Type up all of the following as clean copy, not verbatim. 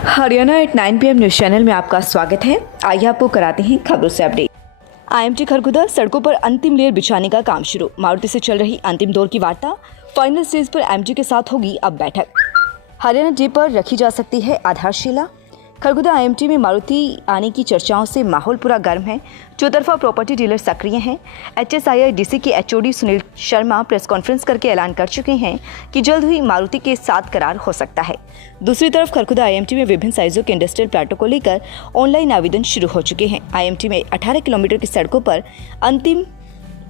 Haryana at 9 PM news channel में आपका स्वागत है। आइए आपको कराते हैं खबरों से अपडेट। आईएमटी खरगोदा सड़कों पर अंतिम लेयर बिछाने का काम शुरू। मारुति से चल रही अंतिम दौर की वार्ता। फाइनल स्टेज पर एमटी के साथ होगी अब बैठक। हरियाणा डे पर रखी जा सकती है आधारशिला। खरगोदा आईएमटी में मारुति आने की चर्चाओं से माहौल पूरा गर्म है। चौतरफा प्रॉपर्टी डीलर सक्रिय हैं। HSIIDC के HOD Sunil Sharma press conference करके ऐलान कर चुके हैं कि जल्द ही मारुति के साथ करार हो सकता है। दूसरी तरफ खरगोदा आईएमटी में विभिन्न साइजों के इंडस्ट्रियल प्लाटों को लेकर ऑनलाइन आवेदन शुरू हो चुके हैं। आईएमटी में 18 किलोमीटर की सड़कों पर अंतिम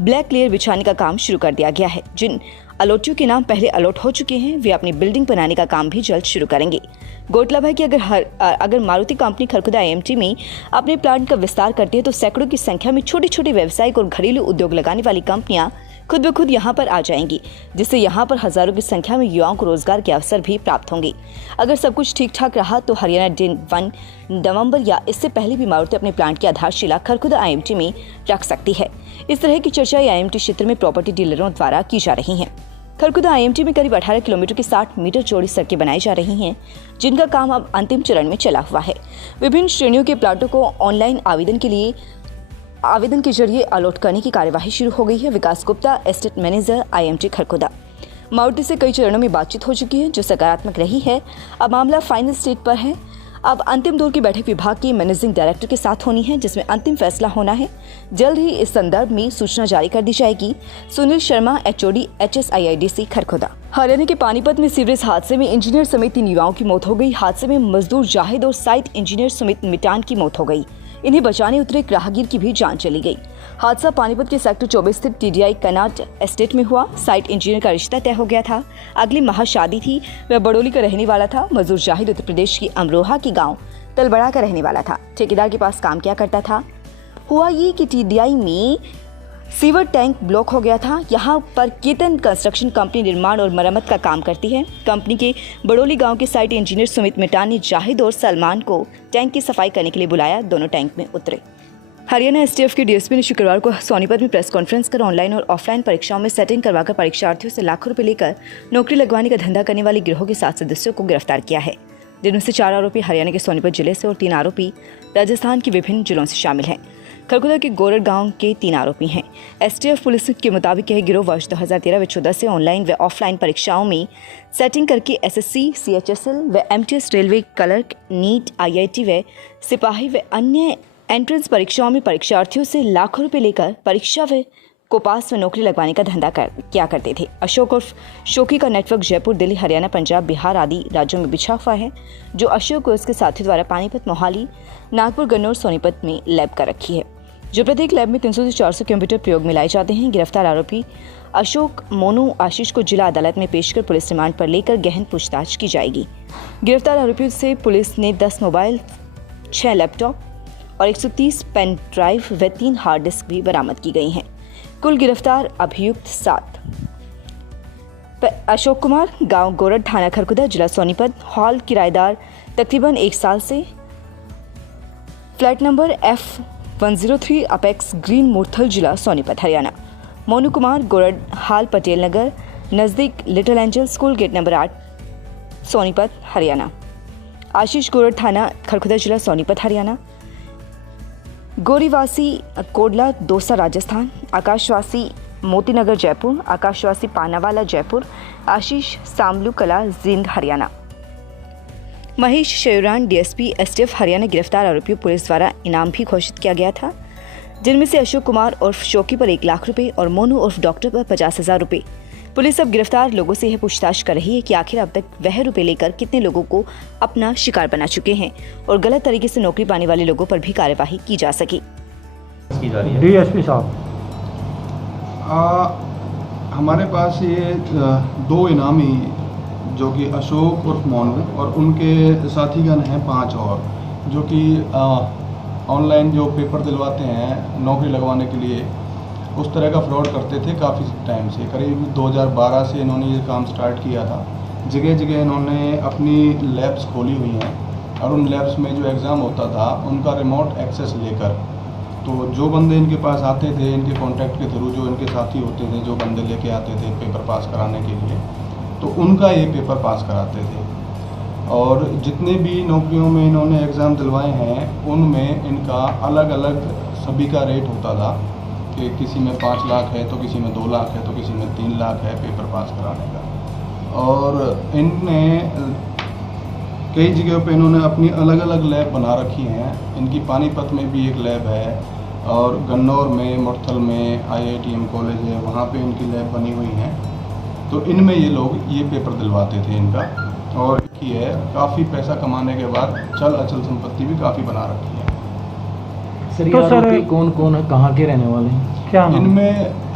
ब्लैक लेयर बिछाने का काम शुरू कर दिया गया है। जिन अलॉटियों के नाम पहले अलॉट हो चुके हैं वे अपनी बिल्डिंग बनाने का काम भी जल्द शुरू करेंगे। गौरतलब है कि अगर मारुति कंपनी खरगोदा आईएमटी में अपने प्लांट का विस्तार करती है तो सैकड़ों की संख्या में छोटे छोटे व्यावसायिक और घरेलू उद्योग लगाने वाली कंपनियां खुद ब खुद यहां पर आ जाएंगी, जिससे यहां पर हजारों की संख्या में युवाओं को रोजगार के अवसर भी प्राप्त होंगे। अगर सब कुछ ठीक ठाक रहा तो हरियाणा डे 1 नवंबर या इससे पहले भी मारुति अपने प्लांट की आधारशिला खरगोदा आईएमटी में रख सकती है। इस तरह की चर्चा आईएमटी क्षेत्र में प्रॉपर्टी डीलरों द्वारा की जा रही है। खरगोदा आईएमटी में करीब 18 किलोमीटर की 60 मीटर चौड़ी सड़कें बनाई जा रही हैं, जिनका काम अब अंतिम चरण में चला हुआ है। विभिन्न श्रेणियों के प्लाटों को ऑनलाइन आवेदन के जरिए अलॉट करने की कार्यवाही शुरू हो गई है। Vikas Gupta, estate manager IMT Kharkhoda. Maruti से कई चरणों में बातचीत हो चुकी है जो सकारात्मक रही है। अब मामला फाइनल स्टेज पर है। अब अंतिम दौर की बैठक विभाग के मैनेजिंग डायरेक्टर के साथ होनी है, जिसमें अंतिम फैसला होना है। जल्द ही इस संदर्भ में सूचना जारी कर दी जाएगी। Sunil Sharma, HOD HSIIDC Kharghoda. हरियाणा के पानीपत में सीवरेज हादसे में इंजीनियर समेत 3 युवाओं की मौत हो गई। हादसे में मजदूर जाहिद और साइट इंजीनियर समेत मिटान की मौत हो गई। इन्हें बचाने उतरे एक राहगीर की भी जान चली गई। हादसा पानीपत के सेक्टर 24 स्थित TDI कनाट एस्टेट में हुआ। साइट इंजीनियर का रिश्ता तय हो गया था। अगली माह शादी थी। वह बड़ोली का रहने वाला था। मजदूर जाहिद उत्तर प्रदेश की अमरोहा के गांव तलबड़ा का रहने वाला था। ठेकेदार के पास काम किया करता था। हुआ ये कि TDI में सीवर टैंक ब्लॉक हो गया था। यहाँ पर केतन कंस्ट्रक्शन कंपनी निर्माण और मरम्मत का काम करती है। कंपनी के बड़ोली गांव के साइट इंजीनियर सुमित मिटान ने जाहिद और सलमान को टैंक की सफाई करने के लिए बुलाया। दोनों टैंक में उतरे। हरियाणा STF के DSP ने शुक्रवार को सोनीपत में प्रेस कॉन्फ्रेंस कर ऑनलाइन और ऑफलाइन परीक्षाओं में सेटिंग करवाकर परीक्षार्थियों से लाखों रुपए लेकर नौकरी लगवाने का धंधा करने वाले गिरोह के 7 सदस्यों को गिरफ्तार किया है, जिनमें से 4 आरोपी हरियाणा के सोनीपत जिले से और 3 आरोपी राजस्थान के विभिन्न जिलों से शामिल हैं। खरगोदा के गोरड़ गांव के 3 आरोपी हैं। STF पुलिस के मुताबिक यह गिरोह वर्ष 2013 व 14 से ऑनलाइन व ऑफलाइन परीक्षाओं में सेटिंग करके SSC, CHSL व MTS railway clerk, NEET, IIT व सिपाही व अन्य एंट्रेंस परीक्षाओं में परीक्षार्थियों से लाखों रुपए लेकर परीक्षा को पास व नौकरी लगवाने का धंधा किया करते थे। अशोक और शोकी का नेटवर्क जयपुर, दिल्ली, हरियाणा, पंजाब, बिहार आदि राज्यों में बिछा हुआ है, जो अशोक और उसके साथियों द्वारा पानीपत, मोहाली, नागपुर, गन्नौर, सोनीपत में लैब कर रखी है, जो प्रत्येक लैब में 300 से 400 कंप्यूटर प्रयोग में लाए जाते हैं। गिरफ्तार आरोपी अशोक, मोनू, आशीष को जिला अदालत में पेश कर पुलिस रिमांड पर लेकर गहन पूछताछ की जाएगी। गिरफ्तार आरोपियों से पुलिस ने 10 मोबाइल, 6 लैपटॉप और 130 पेन ड्राइव व 3 हार्ड डिस्क भी बरामद की गई हैं। कुल गिरफ्तार अभियुक्त 7। अशोक कुमार, गांव गोरड़, थाना खरगोदा, जिला सोनीपत, हॉल किराएदार, तकरीबन 1 साल से, flat number F103 apex green, Murthal, जिला सोनीपत, हरियाणा। मोनू कुमार, गोरड़, हाल पटेल नगर नज़दीक little angel school, gate number 8, Sonipat, Haryana. Ashish, Gorar, थाना खरगोदा, जिला सोनीपत, हरियाणा। गोरीवासी, कोडला, दौसा, राजस्थान। आकाशवासी, मोतीनगर, जयपुर। आकाशवासी, पानावाला, जयपुर। आशीष, सामलू कला, जींद, हरियाणा। Mahesh Sheoran, DSP STF Haryana. गिरफ्तार आरोपियों पुलिस द्वारा इनाम भी घोषित किया गया था, जिनमें से अशोक कुमार उर्फ शोकी पर 1 लाख रुपए और मोनू उर्फ डॉक्टर पर 50,000 रुपए। पुलिस अब गिरफ्तार लोगों से यह पूछताछ कर रही है कि आखिर अब तक वह रुपए लेकर कितने लोगों को अपना शिकार बना चुके हैं और गलत तरीके से नौकरी पाने वाले लोगों पर भी कार्यवाही की जा सके। DSP साहब, हमारे पास ये 2 इनामी जो कि अशोक उर्फ मोनू और उनके साथीगण हैं 5 और, जो कि ऑनलाइन जो पेपर दिलवाते हैं नौकरी लगवाने के लिए, उस तरह का फ्रॉड करते थे काफ़ी टाइम से। करीब 2012 से इन्होंने ये काम स्टार्ट किया था। जगह जगह इन्होंने अपनी लैब्स खोली हुई हैं और उन लैब्स में जो एग्ज़ाम होता था उनका रिमोट एक्सेस लेकर, तो जो बंदे इनके पास आते थे, इनके कॉन्टैक्ट के थ्रू जो इनके साथी होते थे, जो बंदे लेके आते थे पेपर पास कराने के लिए, तो उनका ये पेपर पास कराते थे। और जितने भी नौकरियों में इन्होंने एग्ज़ाम दिलवाए हैं उनमें इनका अलग अलग सभी का रेट होता था कि किसी में 5 लाख है तो किसी में 2 लाख है तो किसी में 3 लाख है पेपर पास कराने का। और इनने कई जगहों पे इन्होंने अपनी अलग अलग लैब बना रखी हैं। इनकी पानीपत में भी एक लैब है और गन्नौर में, मुरथल में IITM कॉलेज है, वहाँ पे इनकी लैब बनी हुई हैं। तो इनमें ये लोग ये पेपर दिलवाते थे इनका, और की है काफ़ी पैसा कमाने के बाद चल अचल संपत्ति भी काफ़ी बना रखी है। सर तो ये सर- आरोपी कौन कौन है, कहाँ के रहने वाले हैं? क्या नाम?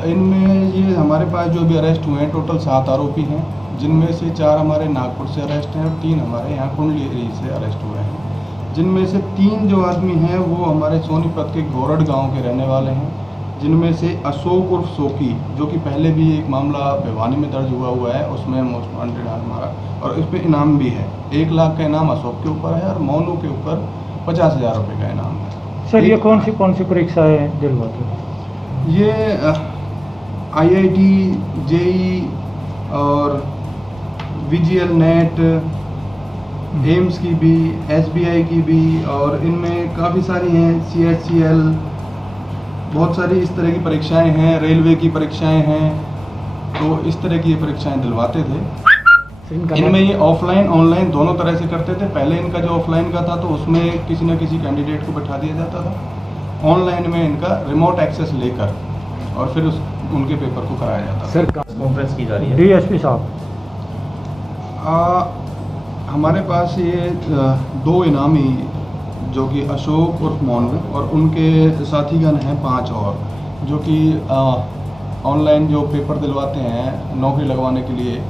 इनमें ये हमारे पास जो भी अरेस्ट हुए हैं टोटल 7 आरोपी हैं, जिनमें से 4 हमारे नागपुर से अरेस्ट हैं और 3 हमारे यहाँ कुंडली एरिया से अरेस्ट हुए हैं। जिनमें से 3 जो आदमी हैं वो हमारे सोनीपत के गोरड गांव के रहने वाले हैं, जिनमें से अशोक उर्फ सोकी, जो कि पहले भी एक मामला भिवानी में दर्ज हुआ है, उसमें मोस्ट वांटेड हमारा, और इस पर इनाम भी है। 1 लाख का इनाम अशोक के ऊपर है और मोनू के ऊपर 50,000 रुपये का इनाम है। सर ये कौन सी परीक्षाएं दिलवाते हैं? ये IIT, JEE और VGL नेट, एम्स की भी, SBI की भी, और इनमें काफ़ी सारी हैं, CHCL, बहुत सारी इस तरह की परीक्षाएं हैं, रेलवे की परीक्षाएं हैं। तो इस तरह की ये परीक्षाएं दिलवाते थे। सर इनका इनमें ये ऑफलाइन ऑनलाइन दोनों तरह से करते थे। पहले इनका जो ऑफलाइन का था तो उसमें किसी न किसी कैंडिडेट को बैठा दिया जाता था। ऑनलाइन में इनका रिमोट एक्सेस लेकर और फिर उनके पेपर को कराया जाता था। सर कॉन्फ्रेंस की जा रही है? DSP साहब, हमारे पास ये 2 इनामी जो कि अशोक उर्फ मोनू और उनके साथीगण हैं 5 और, जो कि ऑनलाइन जो पेपर दिलवाते हैं नौकरी लगवाने के लिए,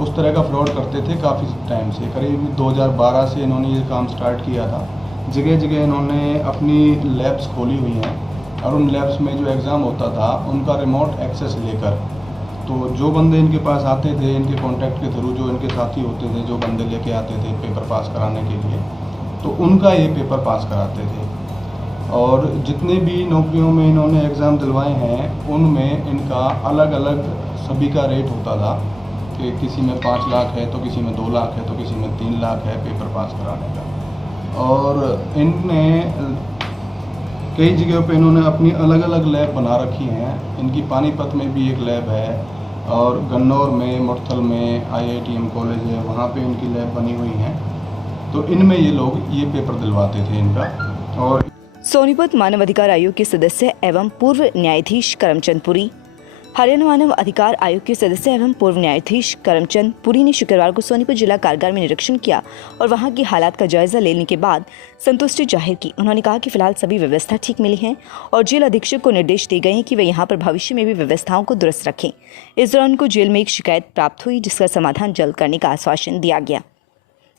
उस तरह का फ्रॉड करते थे काफ़ी टाइम से। करीब 2012 से इन्होंने ये काम स्टार्ट किया था। जगह जगह इन्होंने अपनी लैब्स खोली हुई हैं और उन लैब्स में जो एग्ज़ाम होता था उनका रिमोट एक्सेस लेकर, तो जो बंदे इनके पास आते थे, इनके कॉन्टैक्ट के थ्रू जो इनके साथी होते थे, जो बंदे लेके आते थे पेपर पास कराने के लिए, तो उनका ये पेपर पास कराते थे। और जितने भी नौकरियों में इन्होंने एग्ज़ाम दिलवाए हैं उनमें इनका अलग अलग सभी का रेट होता था कि किसी में 5 लाख है तो किसी में 2 लाख है तो किसी में 3 लाख है पेपर पास कराने का। और इनने कई जगहों पे इन्होंने अपनी अलग अलग लैब बना रखी हैं। इनकी पानीपत में भी एक लैब है और गन्नौर में, मुरथल में IITM कॉलेज है, वहाँ पे इनकी लैब बनी हुई हैं। तो इनमें ये लोग ये पेपर दिलवाते थे इनका। और सोनीपत मानव अधिकार आयोग के सदस्य एवं पूर्व न्यायाधीश करमचंद पुरी, हरियाणा मानव अधिकार आयोग के सदस्य एवं पूर्व न्यायाधीश करमचंद पुरी ने शुक्रवार को सोनीपत जिला कारागार में निरीक्षण किया और वहां की हालात का जायजा लेने के बाद संतुष्टि जाहिर की। उन्होंने कहा कि फिलहाल सभी व्यवस्था ठीक मिली है और जेल अधीक्षक को निर्देश दिए गए हैं कि वे यहां पर भविष्य में भी व्यवस्थाओं को दुरुस्त रखें। इस दौरान उनको जेल में एक शिकायत प्राप्त हुई जिसका समाधान जल्द करने का आश्वासन दिया गया।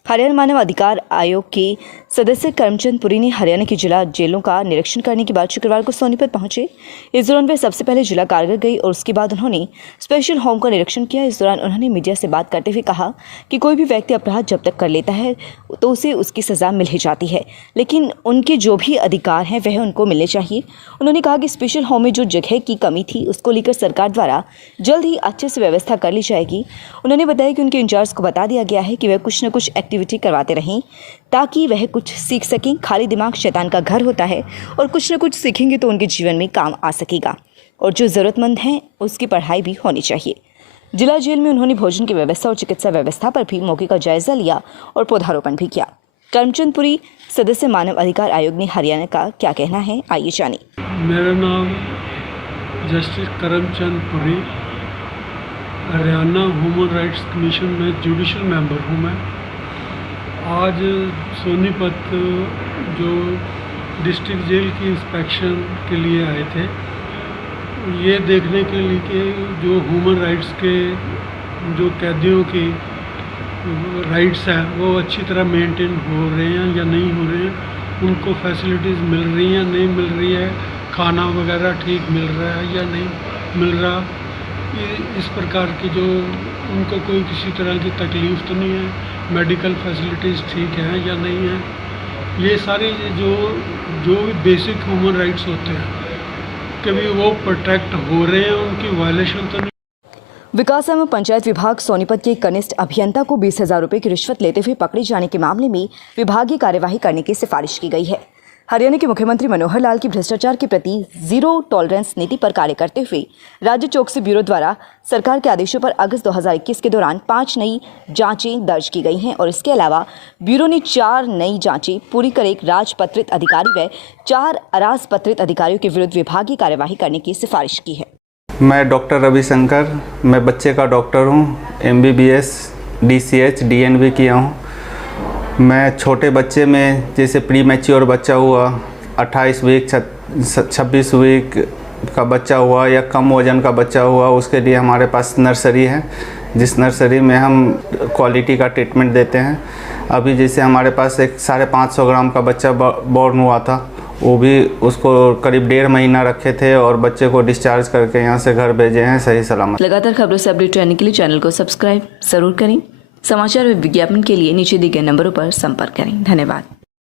हरियाणा मानव अधिकार आयोग के सदस्य करमचंद पुरी ने हरियाणा की जिला जेलों का निरीक्षण करने के बाद शुक्रवार को सोनीपत पहुंचे। इस दौरान वे सबसे पहले जिला कारागार गई और उसके बाद उन्होंने स्पेशल होम का निरीक्षण किया। इस दौरान उन्होंने मीडिया से बात करते हुए कहा कि कोई भी व्यक्ति अपराध जब तक कर लेता है तो उसे उसकी सज़ा मिल ही जाती है, लेकिन उनके जो भी अधिकार हैं वह उनको मिलने चाहिए। उन्होंने कहा कि स्पेशल होम में जो जगह की कमी थी उसको लेकर सरकार द्वारा जल्द ही अच्छे से व्यवस्था कर ली जाएगी। उन्होंने बताया कि उनके इंचार्ज को बता दिया गया है कि वह कुछ न कुछ एक्टिविटी करवाते रहें ताकि वह कुछ सीख सकें। खाली दिमाग शैतान का घर होता है और कुछ न कुछ सीखेंगे तो उनके जीवन में काम आ सकेगा और जो ज़रूरतमंद हैं उसकी पढ़ाई भी होनी चाहिए। जिला जेल में उन्होंने भोजन की व्यवस्था और चिकित्सा व्यवस्था पर भी मौके का जायजा लिया और पौधारोपण भी किया। करमचंद पुरी, सदस्य मानव अधिकार आयोग ने हरियाणा का क्या कहना है, आइए जाने। मेरा नाम justice Karamchand Puri, Haryana human rights commission में जुडिशल मेंबर हूँ मैं। आज सोनीपत जो डिस्ट्रिक्ट जेल की इंस्पेक्शन के लिए आए थे, ये देखने के लिए कि जो ह्यूमन राइट्स के जो कैदियों की राइट्स हैं वो अच्छी तरह मेंटेन हो रहे हैं या नहीं हो रहे हैं, उनको फैसिलिटीज़ मिल रही हैं नहीं मिल रही है, खाना वगैरह ठीक मिल रहा है या नहीं मिल रहा, इस प्रकार की जो उनको कोई किसी तरह की तकलीफ़ तो नहीं है, मेडिकल फैसिलिटीज़ ठीक हैं या नहीं है, ये सारी जो भी बेसिक ह्यूमन राइट्स होते हैं कभी वो प्रोटेक्ट हो रहे हैं, उनकी वायलेशन तो नहीं। विकास एवं पंचायत विभाग सोनीपत के कनिष्ठ अभियंता को 20,000 रुपये की रिश्वत लेते हुए पकड़े जाने के मामले में विभागीय कार्यवाही करने की सिफारिश की गई है। हरियाणा के मुख्यमंत्री मनोहर लाल की भ्रष्टाचार के प्रति जीरो टॉलरेंस नीति पर कार्य करते हुए राज्य चौकसी ब्यूरो द्वारा सरकार के आदेशों पर अगस्त 2021 के दौरान 5 नई जांचें दर्ज की गई हैं और इसके अलावा ब्यूरो ने 4 नई जांचें पूरी कर एक राजपत्रित अधिकारी व 4 अराजपत्रित अधिकारियों के विरुद्ध विभागीय कार्यवाही करने की सिफारिश की है। मैं डॉक्टर रविशंकर, मैं बच्चे का डॉक्टर हूँ। MBBS, DCH, DNB किया हूँ। मैं छोटे बच्चे में जैसे प्री मैच्योर बच्चा हुआ, 28 वीक 26 वीक का बच्चा हुआ या कम वज़न का बच्चा हुआ, उसके लिए हमारे पास नर्सरी है, जिस नर्सरी में हम क्वालिटी का ट्रीटमेंट देते हैं। अभी जैसे हमारे पास एक 550 ग्राम का बच्चा बॉर्न हुआ था, वो भी उसको करीब 1.5 महीना रखे थे और बच्चे को डिस्चार्ज करके यहाँ से घर भेजे हैं सही सलामत। लगातार खबरों से अपडेट रहने के लिए चैनल को सब्सक्राइब जरूर करें। समाचार व विज्ञापन के लिए नीचे दिए गए नंबरों पर संपर्क करें। धन्यवाद।